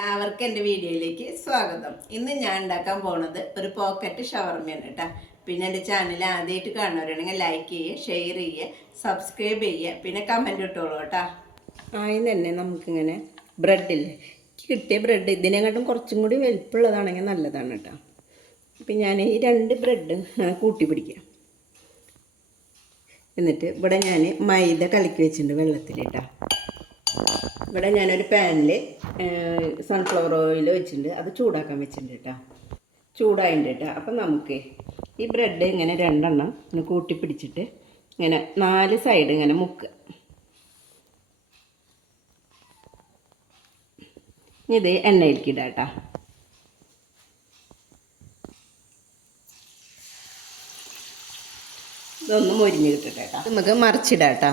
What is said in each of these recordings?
എല്ലാവർക്കും എൻ്റെ വീഡിയോയിലേക്ക് സ്വാഗതം. ഇന്ന് ഞാൻ ഉണ്ടാക്കാൻ പോണത് ഒരു പോക്കറ്റ് ഷവർമയാണ് കേട്ടോ. പിന്നെ എൻ്റെ ചാനൽ ആദ്യമായിട്ട് കാണുന്നവരാണെങ്കിൽ ലൈക്ക് ചെയ്യുക, ഷെയർ ചെയ്യുക, സബ്സ്ക്രൈബ് ചെയ്യുക, പിന്നെ കമൻറ്റ് ഇട്ടോളൂ കേട്ടോ. ആദ്യം തന്നെ നമുക്കിങ്ങനെ ബ്രെഡില്ലേ, കിട്ടിയ ബ്രെഡ് ഇതിനെക്കാട്ടും കുറച്ചും കൂടി വലിപ്പമുള്ളതാണെങ്കിൽ നല്ലതാണ് കേട്ടോ. അപ്പം ഞാൻ ഈ 2 ബ്രെഡ് കൂട്ടി പിടിക്കാം. എന്നിട്ട് ഇവിടെ ഞാൻ മൈദ കലക്കി വെച്ചിട്ടുണ്ട് വെള്ളത്തിൽ കേട്ടോ. ഇവിടെ ഞാനൊരു പാനിൽ സൺഫ്ലവർ ഓയിൽ വെച്ചിട്ടുണ്ട്, അത് ചൂടാക്കാൻ വെച്ചിട്ടുണ്ട് കേട്ടോ. ചൂടായിട്ടുണ്ട് കേട്ടോ. അപ്പം നമുക്ക് ഈ ബ്രെഡ് ഇങ്ങനെ 2 എണ്ണം ഇങ്ങനെ കൂട്ടി പിടിച്ചിട്ട് ഇങ്ങനെ 4 സൈഡ് ഇങ്ങനെ മുക്കുക. ഇത് എണ്ണയിലേക്ക് ഇടാം കേട്ടോ. ഇതൊന്ന് മൊരിഞ്ഞ് കിട്ടട്ടെ കേട്ടോ. നമുക്ക് മറിച്ചിടാം കേട്ടോ.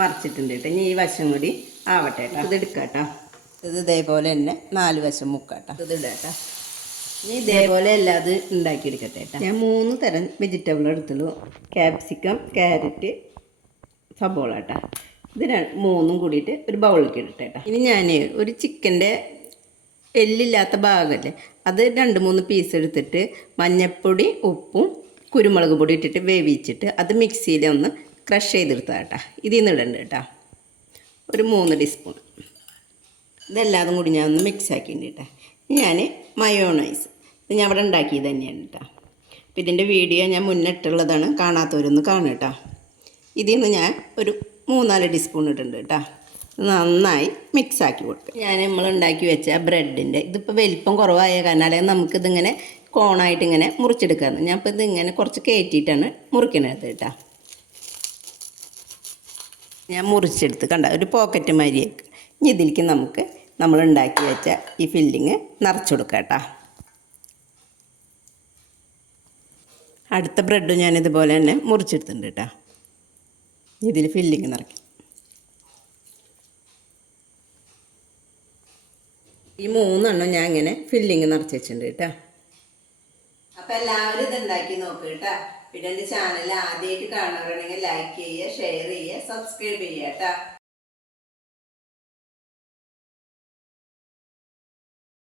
മറിച്ചിട്ടുണ്ട് കേട്ടോ. ഇനി ഈ വശം കൂടി ആവട്ടെ കേട്ടോ. ഇത് എടുക്കാം കേട്ടോ. ഇത് ഇതേപോലെ തന്നെ 4 വശം മുക്കാട്ടോ. ഇത് ഇടാം കേട്ടോ. ഇനി ഇതേപോലെ എല്ലാം അത് ഉണ്ടാക്കിയെടുക്കട്ടെ കേട്ടോ. ഞാൻ 3 തരം വെജിറ്റബിൾ എടുത്തുള്ളൂ. ക്യാപ്സിക്കം, ക്യാരറ്റ്, സബോള കേട്ടോ. ഇത് 3ഉം കൂടിയിട്ട് ഒരു ബൗളിലേക്ക് ഇടട്ടെ കേട്ടോ. ഇനി ഞാൻ ഒരു ചിക്കൻ്റെ എല്ലില്ലാത്ത ഭാഗമല്ലേ, അത് 2-3 പീസ് എടുത്തിട്ട് മഞ്ഞൾപ്പൊടി, ഉപ്പും കുരുമുളക് പൊടി ഇട്ടിട്ട് വേവിച്ചിട്ട് അത് മിക്സിയിൽ ഒന്ന് ക്രഷ് ചെയ്തെടുത്താൽ കേട്ടോ. ഇതിൽ നിന്ന് ഇടണ്ട കേട്ടോ. ഒരു 3 ടീസ്പൂൺ. ഇതെല്ലാതും കൂടി ഞാൻ ഒന്ന് മിക്സ് ആക്കിയിട്ടുണ്ട് കേട്ടോ. ഞാൻ മയോണൈസ് ഇത് ഞാൻ ഇവിടെ ഉണ്ടാക്കിയത് തന്നെയാണ് കേട്ടോ. അപ്പോൾ ഇതിൻ്റെ വീഡിയോ ഞാൻ മുന്നിട്ടുള്ളതാണ്, കാണാത്തവരൊന്ന് കാണും കേട്ടോ. ഇതിൽ നിന്ന് ഞാൻ ഒരു 3-4 ടീസ്പൂൺ ഇടുന്നുണ്ട് കേട്ടോ. നന്നായി മിക്സ് ആക്കി കൊടുക്കുക. നമ്മൾ ഉണ്ടാക്കി വെച്ച ബ്രെഡിൻ്റെ ഇതിപ്പോൾ വലിപ്പം കുറവായ കാരണം അല്ലെങ്കിൽ നമുക്കിതിങ്ങനെ കോണായിട്ട് ഇങ്ങനെ മുറിച്ചെടുക്കാമെന്ന്. ഞാൻ ഇപ്പോൾ ഇതിങ്ങനെ കുറച്ച് കയറ്റിയിട്ടാണ് മുറിക്കണത് കേട്ടോ. ഞാൻ മുറിച്ചെടുത്ത് കണ്ട ഒരു പോക്കറ്റ് മാതിരിയൊക്കെ. ഇനി ഇതിലേക്ക് നമുക്ക് നമ്മൾ ഉണ്ടാക്കി വെച്ച ഈ ഫില്ലിങ് നിറച്ച് കൊടുക്കാം കേട്ടോ. അടുത്ത ബ്രെഡും ഞാനിതുപോലെ തന്നെ മുറിച്ചെടുത്തിട്ടുണ്ട് കേട്ടോ. ഇതിൽ ഫില്ലിങ് നിറയ്ക്കും. ഈ 3 എണ്ണം ഞാൻ ഇങ്ങനെ ഫില്ലിങ് നിറച്ച് വെച്ചിട്ടുണ്ട് കേട്ടോ. അപ്പം എല്ലാവരും ഇത് ഉണ്ടാക്കി നോക്കുക കേട്ടോ. പിന്നെ എൻ്റെ ചാനൽ ആദ്യമായിട്ട് കാണുന്നവരാണെങ്കിൽ ലൈക്ക് ചെയ്യുക, ഷെയർ ചെയ്യുക, സബ്സ്ക്രൈബ് ചെയ്യുക കേട്ടോ.